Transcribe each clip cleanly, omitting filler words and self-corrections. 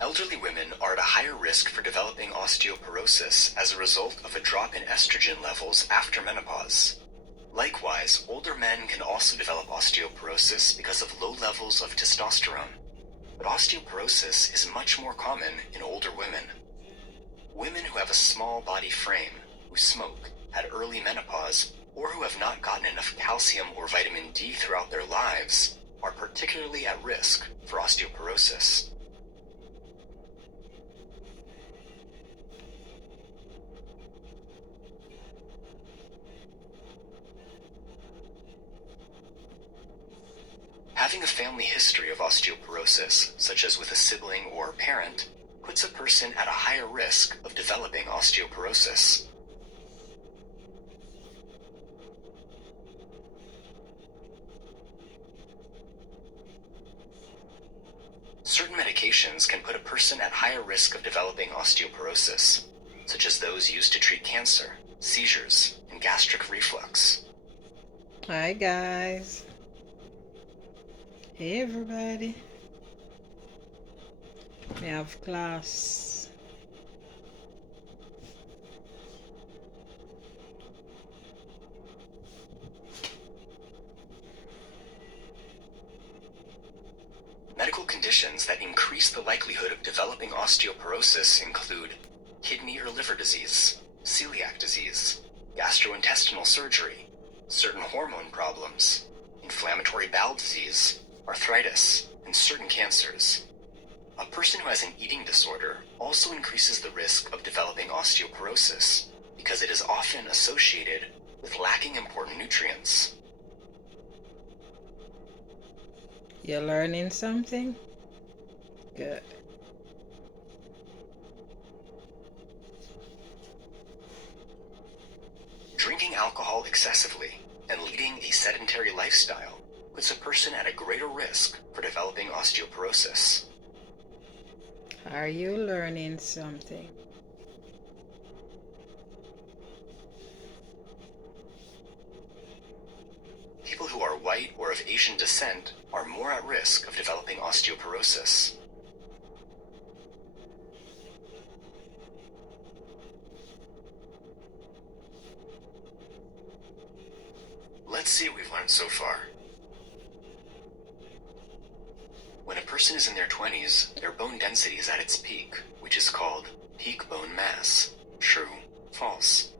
Elderly women are at a higher risk for developing osteoporosis as a result of a drop in estrogen levels after menopause. Likewise, older men can also develop osteoporosis because of low levels of testosterone. But osteoporosis is much more common in older women. Women who have a small body frame, who smoke, had early menopause, or who have not gotten enough calcium or vitamin D throughout their lives are particularly at risk for osteoporosis. Having a family history of osteoporosis, such as with a sibling or parent, puts a person at a higher risk of developing osteoporosis. Certain medications can put a person at higher risk of developing osteoporosis, such as those used to treat cancer, seizures, and gastric reflux. Hi guys. Hey everybody. We have class. Medical conditions that increase the likelihood of developing osteoporosis include kidney or liver disease, celiac disease, gastrointestinal surgery, certain hormone problems, inflammatory bowel disease, arthritis, and certain cancers. A person who has an eating disorder also increases the risk of developing osteoporosis because it is often associated with lacking important nutrients. You're learning something? Good. Drinking alcohol excessively and leading a sedentary lifestyle puts a person at a greater risk for developing osteoporosis. Are you learning something? People who are white or of Asian descent are more at risk of developing osteoporosis. Let's see what we've learned so far. When a person is in their 20s, their bone density is at its peak, which is called peak bone mass. True, false.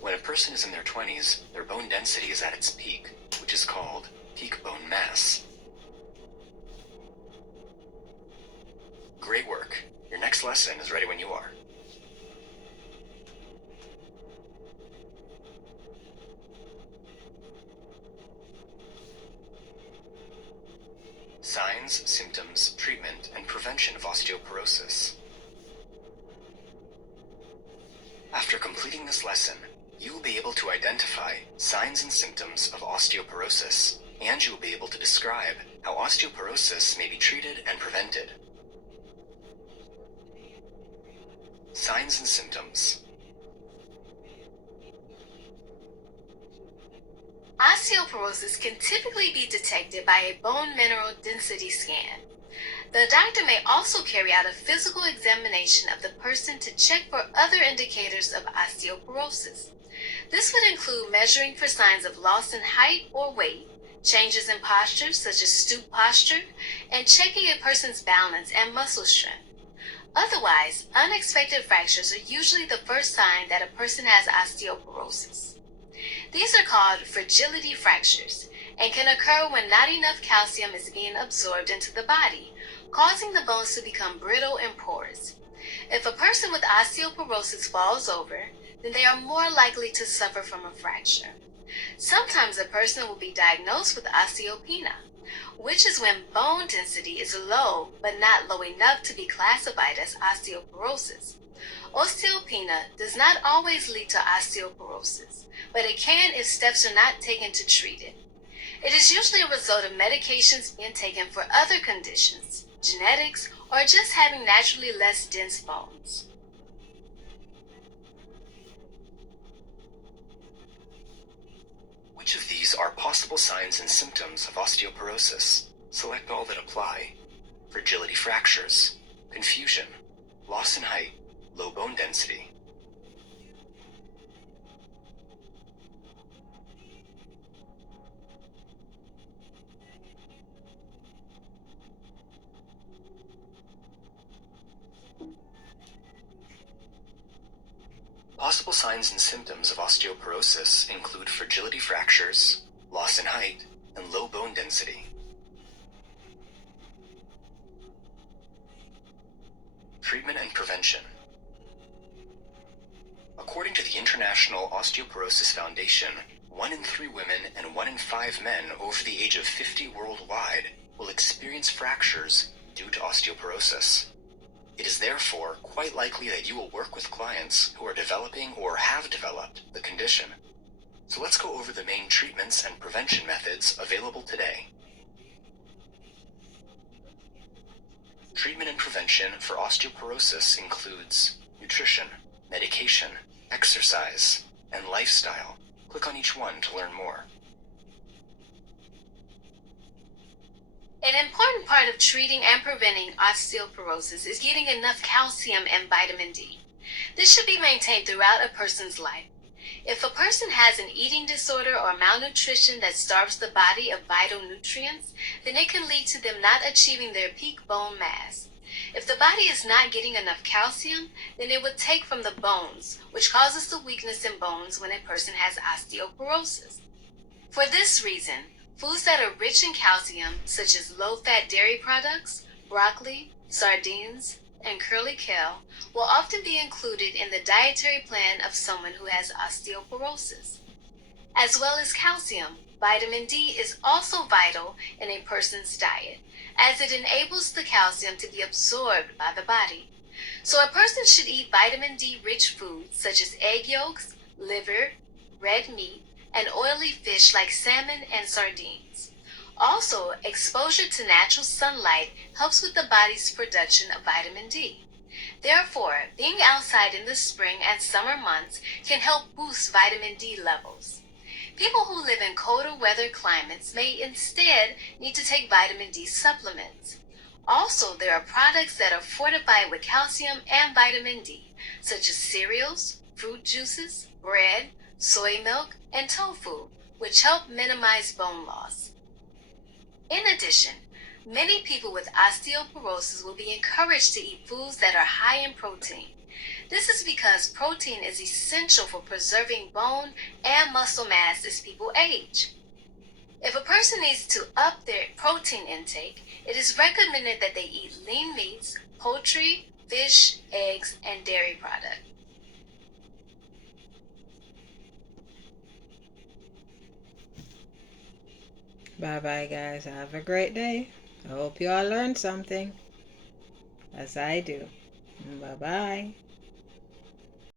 When a person is in their 20s, their bone density is at its peak, which is called peak bone mass. Great work. Your next lesson is ready when you are. Signs, symptoms, treatment, and prevention of osteoporosis. After completing this lesson, you will be able to identify signs and symptoms of osteoporosis, and you will be able to describe how osteoporosis may be treated and prevented. Signs and symptoms. Osteoporosis can typically be detected by a bone mineral density scan. The doctor may also carry out a physical examination of the person to check for other indicators of osteoporosis. This would include measuring for signs of loss in height or weight, changes in posture such as stoop posture, and checking a person's balance and muscle strength. Otherwise, unexpected fractures are usually the first sign that a person has osteoporosis. These are called fragility fractures and can occur when not enough calcium is being absorbed into the body, causing the bones to become brittle and porous. If a person with osteoporosis falls over, then they are more likely to suffer from a fracture. Sometimes a person will be diagnosed with osteopenia, which is when bone density is low but not low enough to be classified as osteoporosis. Osteopenia does not always lead to osteoporosis, but it can if steps are not taken to treat it. It is usually a result of medications being taken for other conditions, genetics, or just having naturally less dense bones. Which of these are possible signs and symptoms of osteoporosis? Select all that apply. Fragility fractures, confusion, loss in height, low bone density. Possible signs and symptoms of osteoporosis include fragility fractures, loss in height, and low bone density. Treatment and prevention. According to the International Osteoporosis Foundation, 1 in 3 women and 1 in 5 men over the age of 50 worldwide will experience fractures due to osteoporosis. It is therefore quite likely that you will work with clients who are developing or have developed the condition. So let's go over the main treatments and prevention methods available today. Treatment and prevention for osteoporosis includes nutrition, medication, exercise, and lifestyle. Click on each one to learn more. An important part of treating and preventing osteoporosis is getting enough calcium and vitamin D. This should be maintained throughout a person's life. If a person has an eating disorder or malnutrition that starves the body of vital nutrients, then it can lead to them not achieving their peak bone mass. If the body is not getting enough calcium, then it would take from the bones, which causes the weakness in bones when a person has osteoporosis. For this reason, foods that are rich in calcium, such as low-fat dairy products, broccoli, sardines, and curly kale, will often be included in the dietary plan of someone who has osteoporosis. As well as calcium, vitamin D is also vital in a person's diet, as it enables the calcium to be absorbed by the body. So a person should eat vitamin D-rich foods such as egg yolks, liver, red meat, and oily fish like salmon and sardines. Also, exposure to natural sunlight helps with the body's production of vitamin D. Therefore, being outside in the spring and summer months can help boost vitamin D levels. People who live in colder weather climates may instead need to take vitamin D supplements. Also, there are products that are fortified with calcium and vitamin D, such as cereals, fruit juices, bread, soy milk, and tofu, which help minimize bone loss. In addition, many people with osteoporosis will be encouraged to eat foods that are high in protein. This is because protein is essential for preserving bone and muscle mass as people age. If a person needs to up their protein intake, it is recommended that they eat lean meats, poultry, fish, eggs, and dairy products. Bye bye, guys. Have a great day. I hope you all learned something, as I do. Bye bye.